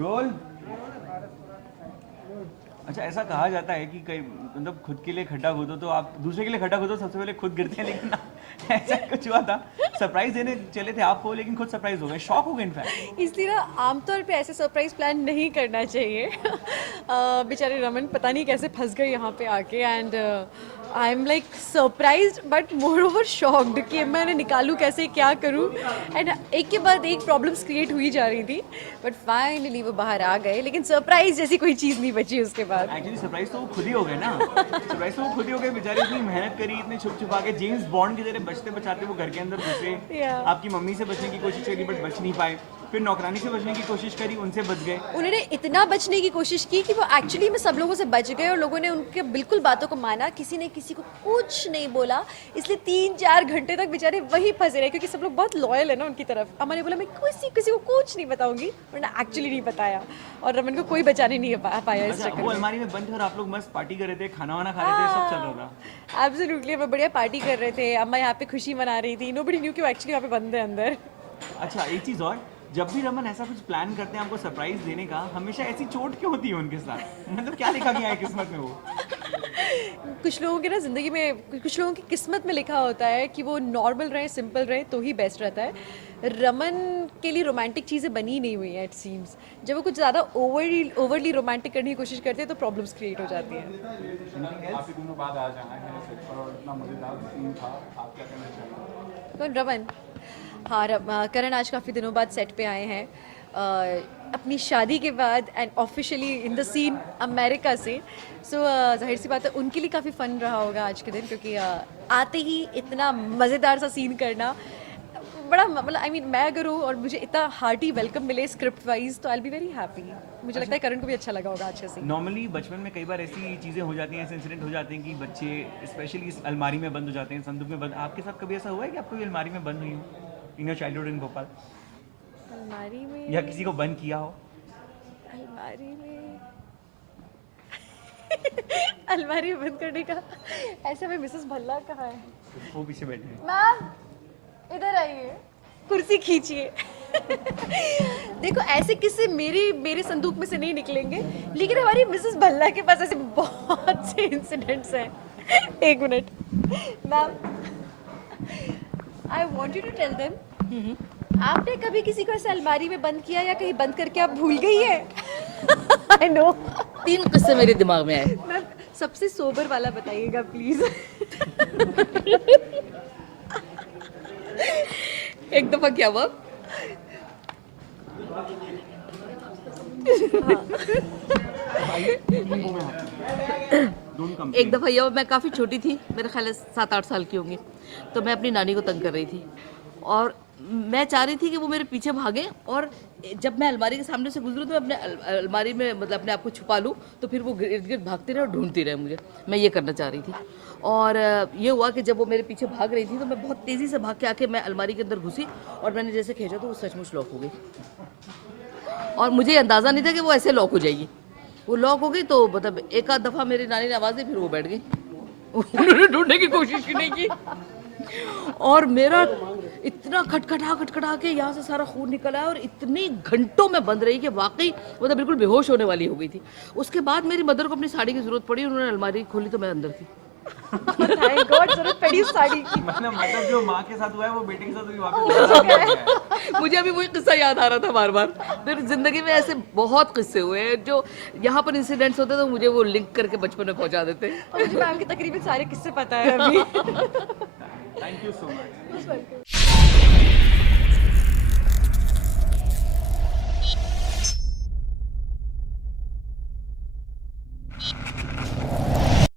Role. अच्छा, ऐसा कहा जाता है कि कई मतलब खुद के लिए खड्डा खोदो तो आप दूसरे के लिए खड्डा खोदो सबसे पहले खुद गिरते हैं, लेकिन ऐसा कुछ हुआ था? सरप्राइज देने चले थे आपको लेकिन खुद सरप्राइज हो गए, शॉक हो गए इनफैक्ट। इसलिए ना आमतौर पे ऐसे सरप्राइज प्लान नहीं करना चाहिए। बेचारे रमन पता नहीं कैसे फंस गए यहाँ पे आके, and I am like surprised but more over shocked कि मैंने निकालूँ कैसे, क्या करूँ, एंड एक के बाद एक प्रॉब्लम्स क्रिएट हुई जा रही थी, बट फाइनली वो बाहर आ गए। लेकिन सरप्राइज जैसी कोई चीज़ नहीं बची उसके बाद। एक्चुअली सरप्राइज तो वो खुद ही हो गए ना, सरप्राइज तो वो खुद ही हो गए बेचारे। इतनी मेहनत करी, इतने छुप छुपा के जेम्स बॉन्ड की तरह बचते बचाते वो घर के अंदर घुसे। Yeah. आपकी मम्मी से बचने की कोशिश करी बट बच नहीं पाए, फिर नौकरानी से बचने की कोशिश करी, उनसे बच गए। उन्होंने इतना बचने की कोशिश की कि वो एक्चुअली में सब लोगों से बच गए और लोगों ने उनके बिल्कुल बातों को माना, किसी ने किसी को कुछ नहीं बोला। इसलिए 3-4 घंटे तक बेचारे वहीं फंसे रहे, क्योंकि सब लोग बहुत लॉयल है ना उनकी तरफ। अम्मा ने बोला मैं किसी को कुछ नहीं बताऊंगी, वरना एक्चुअली नहीं बताया, और रमन को कोई बचाने नहीं पाया इस अच्छा, चक्कर वो में। अलमारी में बंद थे और आप लोग मस्त पार्टी कर रहे थे, खाना वाना खा रहे थे, सब चल रहा था। एब्सोल्युटली, हम बढ़िया पार्टी कर रहे थे, अम्मा यहाँ पे खुशी मना रही थी। नोबडी न्यू कि वो एक्चुअली यहाँ पे बंद है अंदर। अच्छा, एक चीज़ और, जब भी रमन ऐसा कुछ प्लान करते हैं आपको सरप्राइज देने का, हमेशा ऐसी चोट क्यों होती है उनके साथ? मतलब क्या लिखा गया है किस्मत में वो? कुछ लोगों के ना ज़िंदगी में, कुछ लोगों की किस्मत में लिखा होता है कि वो नॉर्मल रहे, सिंपल रहे तो ही बेस्ट रहता है। रमन के लिए रोमांटिक चीज़ें बनी नहीं हुई हैं इट सीम्स। जब वो कुछ ज़्यादा ओवरली रोमांटिक करने की कोशिश करते हैं तो प्रॉब्लम्स क्रिएट हो जाती हैं। काफी दिनों बाद आज आए हैं सेट पर और इतना मजेदार सीन था, आप क्या कहना चाहेंगे? कौन, रमन? हाँ, करण आज काफ़ी दिनों बाद सेट पे आए हैं, अपनी शादी के बाद, and officially in the scene America से। सो जाहिर सी बात है उनके लिए काफ़ी फ़न रहा होगा आज के दिन, क्योंकि आते ही इतना मज़ेदार सा सीन करना बड़ा, मतलब आई मीन मैं अगर हूँ और मुझे इतना हार्टी वेलकम मिले स्क्रिप्ट वाइज तो I will be very happy. मुझे लगता है करण को भी अच्छा लगा होगा आज का सीन। नॉर्मली बचपन में कई बार ऐसी चीज़ें हो जाती हैं, ऐसे इंसिडेंट हो जाते हैं कि बच्चे स्पेशली इस अलमारी में बंद हो जाते हैं, संदूक में बंद। आपके साथ कभी ऐसा हुआ है कि आपको भी अलमारी में बंद हुई हो इन योर चाइल्डहुड इन भोपाल, अलमारी में? या किसी को बंद किया हो? अलमारी में अलमारी में बंद करने का ऐसे में मिसेस भल्ला कहाँ है? वो पीछे बैठे हैं। मैम इधर आइए, कुर्सी खींचिए। देखो ऐसे किस्से मेरे संदूक में से नहीं निकलेंगे, लेकिन हमारी मिसेस भल्ला के पास ऐसे बहुत से इंसिडेंट्स हैं। एक minute ma'am, I want you to tell them, आपने कभी किसी को ऐसे अलमारी में बंद किया या कहीं बंद करके आप भूल गई है? आई नो 3 किस्से मेरे दिमाग में आए। मैम सबसे सोबर वाला बताइएगा प्लीज। एक दफा क्या हुआ, एक दफा यह मैं काफ़ी छोटी थी, मेरे ख्याल है 7-8 साल की होंगी, तो मैं अपनी नानी को तंग कर रही थी और मैं चाह रही थी कि वो मेरे पीछे भागे, और जब मैं अलमारी के सामने से गुजरूँ तो मैं अपने अलमारी में मतलब अपने आप को छुपा लूँ, तो फिर वो इर्द गिर्द भागती रहे और ढूंढती रहे मुझे। मैं ये करना चाह रही थी, और ये हुआ कि जब वो मेरे पीछे भाग रही थी तो मैं बहुत तेज़ी से भाग के आके मैं अलमारी के अंदर घुसी, और मैंने जैसे खींचा तो वो सचमुच लॉक हो गई, और मुझे अंदाज़ा नहीं था कि वो ऐसे लॉक हो जाएगी। वो लॉक हो गई तो मतलब एक आध दफ़ा मेरी नानी ने आवाज़ दी, फिर वो बैठ गई। उन्होंने ढूंढने की कोशिश ही नहीं की, और मेरा इतना खटखटा के यहाँ से सारा खून निकल आया, और इतनी घंटों में बंद रही कि वाकई मतलब बिल्कुल बेहोश होने वाली हो गई थी। उसके बाद मेरी मदर को अपनी साड़ी की ज़रूरत पड़ी, उन्होंने अलमारी खोली तो मैं अंदर थी। थैंक गॉड, जरूरत पड़ी उस साड़ी की। मतलब जो माँ के साथ हुआ है वो बेटे के साथ भी वापस। मुझे अभी वही किस्सा याद आ रहा था बार बार। फिर जिंदगी में ऐसे बहुत किस्से हुए हैं जो यहाँ पर इंसिडेंट्स होते तो मुझे वो लिंक करके बचपन में पहुँचा देते। और मुझे मैम के तकरीबन सारे किस्से पता है अभी। Thank you so much.